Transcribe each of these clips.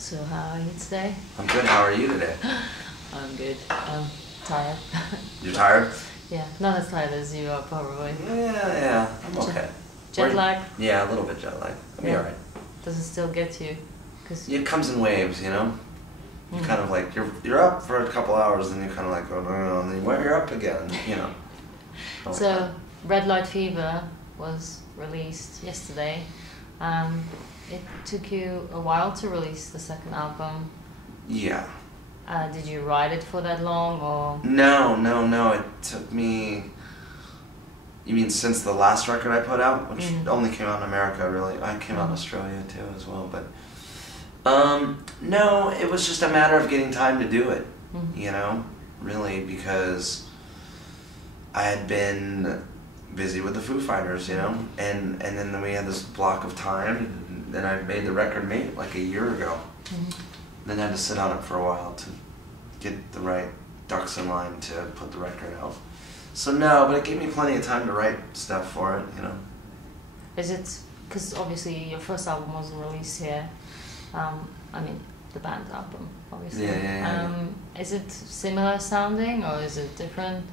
So how are you today? I'm good. How are you today? I'm good. I'm tired. You're tired? Yeah, not as tired as you are probably. Yeah. I'm okay. Jet lag? Yeah, a little bit jet lag. I'll be alright. Does it still get you? It comes in waves, you know? You kind of like, you're up for a couple hours and you kind of like go, no, and then you're up again, you know? So, Red Light Fever was released yesterday. It took you a while to release the second album. Yeah. Did you write it for that long, or? No. It took me... You mean since the last record I put out? Which only came out in America, really. I came out in Australia, too, as well, but... no, it was just a matter of getting time to do it, you know? Really, because I had been busy with the Foo Fighters, you know? And then we had this block of time, and then I made the record like a year ago. Then I had to sit on it for a while to get the right ducks in line to put the record out. So no, but it gave me plenty of time to write stuff for it, you know. Is it, because obviously your first album wasn't released here, I mean the band album, obviously. Yeah. Is it similar sounding or is it different?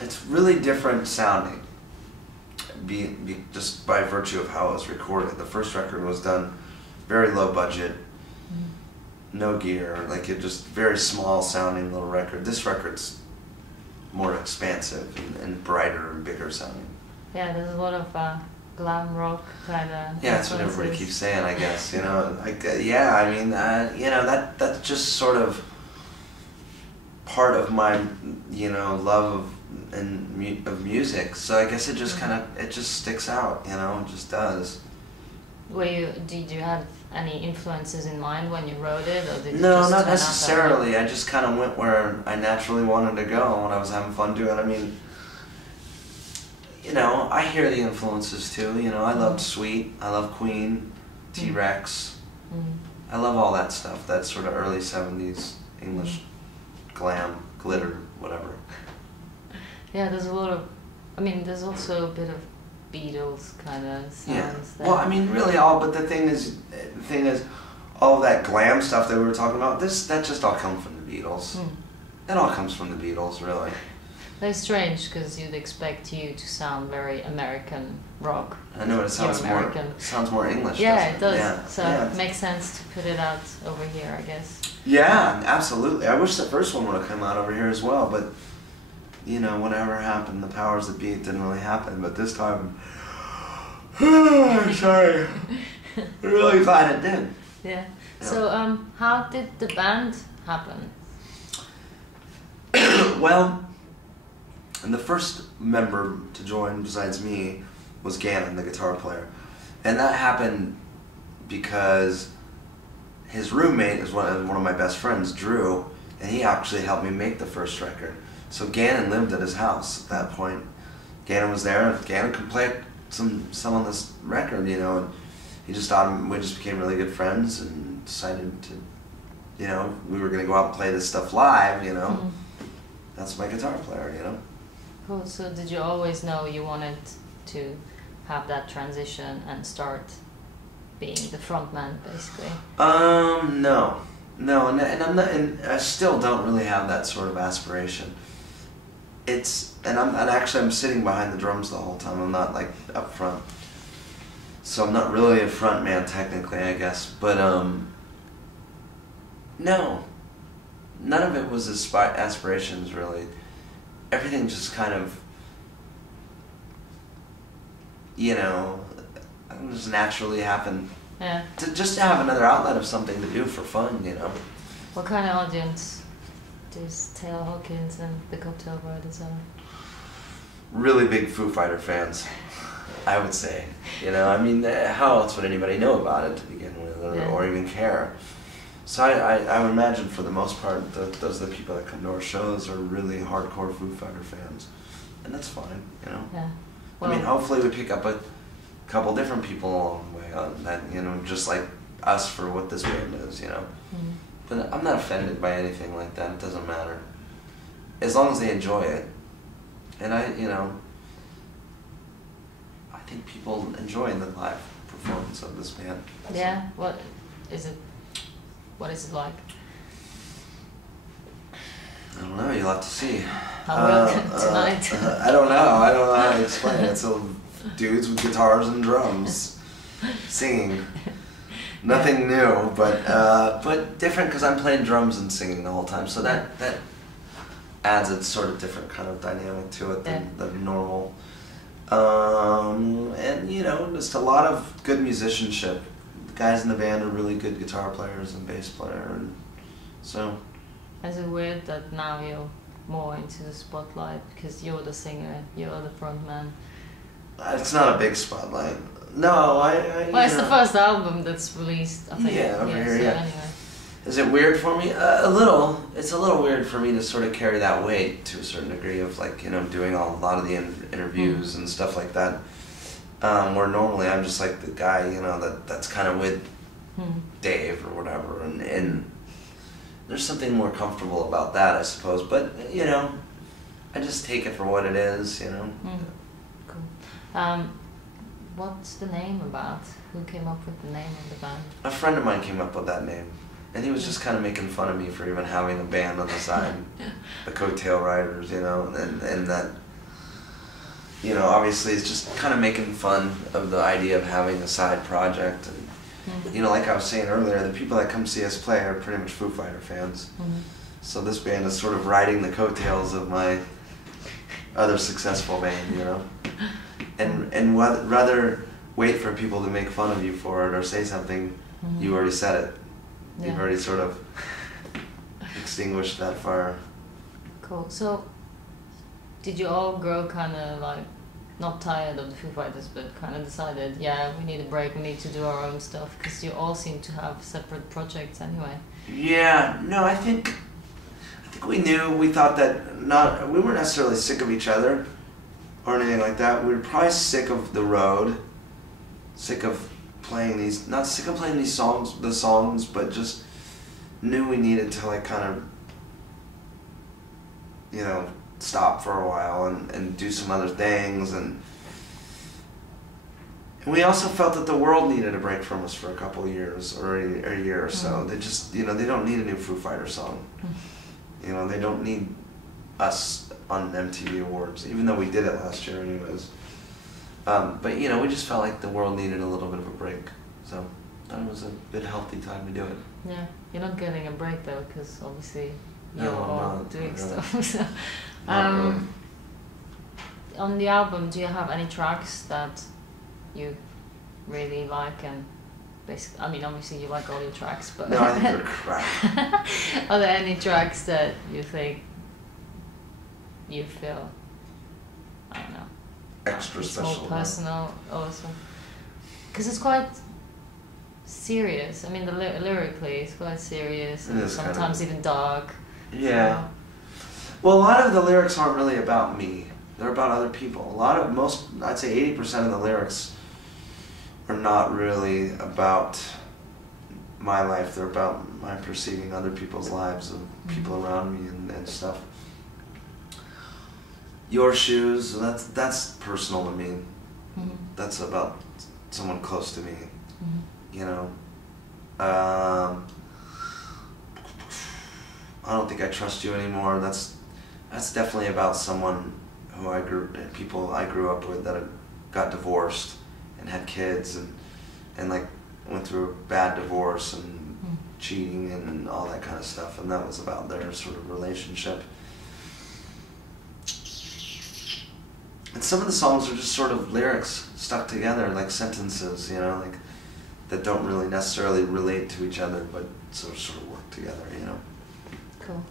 It's really different sounding, just by virtue of how it was recorded. The first record was done very low budget, no gear, like it just very small sounding little record. This record's more expansive and brighter and bigger sounding. Yeah, there's a lot of glam rock kind of. Yeah, that's what everybody keeps saying, I guess. You know, like yeah, I mean, you know, that's just sort of part of my, you know, love of music. So I guess it just it just sticks out. You know, it just does. Did you have any influences in mind when you wrote it, or did you No, just not turn out necessarily. that way? I just kind of went where I naturally wanted to go when I was having fun doing it. I mean, you know, I hear the influences too. You know, I loved Sweet. I love Queen, T-Rex. I love all that stuff. That sort of early '70s English glam, glitter, whatever. Yeah, there's a lot of. I mean, there's also a bit of Beatles kind of sounds. Yeah. There. Well, I mean, really, but the thing is, all of that glam stuff that we were talking about, that just all comes from the Beatles. It all comes from the Beatles, really. That's strange because you'd expect you to sound very American rock. I know it sounds more English. Yeah, it does. Yeah. So yeah. it makes sense to put it out over here, I guess. Yeah, absolutely. I wish the first one would have come out over here as well, but you know, whatever happened, the powers that be, it didn't really happen. But this time, I'm sorry. I'm really glad it did. Yeah. So, how did the band happen? Well, and the first member to join besides me was Gannon, the guitar player. And that happened because his roommate is one of my best friends, Drew, and he actually helped me make the first record. So Gannon lived at his house at that point. Gannon was there, and Gannon could play some on this record, you know, and he just thought we just became really good friends and decided to, you know, we were going to go out and play this stuff live, you know. That's my guitar player, you know. Cool. So did you always know you wanted to have that transition and start being the frontman, basically? No, and I'm not, and I still don't really have that sort of aspiration. And I'm sitting behind the drums the whole time. I'm not like up front, so I'm not really a front man technically, I guess. But no, none of it was aspirations really. Everything just kind of, you know, just naturally happened. Yeah. To have another outlet of something to do for fun, you know. What kind of audience does Taylor Hawkins and the Coattail Brothers are? Really big Foo Fighter fans, I would say. You know, I mean, how else would anybody know about it to begin with, or even care? So I would imagine for the most part, those are the people that come to our shows are really hardcore Foo Fighter fans, and that's fine, you know. Yeah. Well, I mean, hopefully we pick up a couple different people along the way on that, you know, just like us for what this band is, you know. But I'm not offended by anything like that. It doesn't matter, as long as they enjoy it. And you know, I think people enjoy the live performance of this band. Yeah. What is it? What is it like? I don't know. You'll have to see. How will tonight? I don't know. I don't know how to explain it. So dudes with guitars and drums singing. Nothing new, but different because I'm playing drums and singing the whole time. So that adds a sort of different kind of dynamic to it than normal. And you know, just a lot of good musicianship. The guys in the band are really good guitar players and bass player, and so. Is it weird that now you're more into the spotlight because you're the singer, you're the frontman? It's not a big spotlight. No, well, it's the first album that's released, I think. Yeah, over here, so yeah. Anyway. Is it weird for me? A little. It's a little weird for me to sort of carry that weight to a certain degree of like, you know, doing a lot of the interviews and stuff like that. Where normally I'm just like the guy, you know, that's kind of with Dave or whatever, and there's something more comfortable about that, I suppose. But you know, I just take it for what it is, you know. Cool. What's the name about? Who came up with the name of the band? A friend of mine came up with that name. And he was just kind of making fun of me for even having a band on the side, the Coattail Riders, you know, and that, you know, obviously it's just kind of making fun of the idea of having a side project. And, you know, like I was saying earlier, the people that come see us play are pretty much Foo Fighter fans. So this band is sort of riding the coattails of my other successful band, you know. And rather wait for people to make fun of you for it or say something, you already said it. Yeah. You've already sort of extinguished that fire. Cool. So, did you all grow kind of like, not tired of the Foo Fighters, but kind of decided, yeah, we need a break, we need to do our own stuff, because you all seem to have separate projects anyway. Yeah, no, I think we thought that we weren't necessarily sick of each other or anything like that. We were probably sick of the road, sick of playing these, not sick of playing these songs, but just knew we needed to like kind of, you know, stop for a while and do some other things, and we also felt that the world needed a break from us for a couple of years or a year or so. They just, you know, they don't need a new Foo Fighter song. You know, they don't need us on MTV Awards, even though we did it last year anyways. But you know, we just felt like the world needed a little bit of a break, so that was a good healthy time to do it. Yeah, you're not getting a break though, because obviously you're No, all not doing really. stuff. So, Really. On the album, do you have any tracks that you really like? And basically, I mean, obviously you like all your tracks, but No, I think they're crap. are there any tracks that you think you feel, I don't know, Extra it's special. more personal also? Because it's quite serious. I mean, lyrically, it's quite serious and sometimes even dark. Yeah. So. Well, a lot of the lyrics aren't really about me. They're about other people. I'd say 80% of the lyrics are not really about my life. They're about my perceiving other people's lives of people around me and stuff. Your Shoes, that's personal to me. That's about someone close to me. You know. I Don't Think I Trust You Anymore. That's definitely about someone who people I grew up with that got divorced and had kids and like went through a bad divorce and cheating and all that kind of stuff, and that was about their sort of relationship. And some of the songs are just sort of lyrics stuck together, like sentences, you know, like that don't really necessarily relate to each other, but sort of work together, you know. Cool.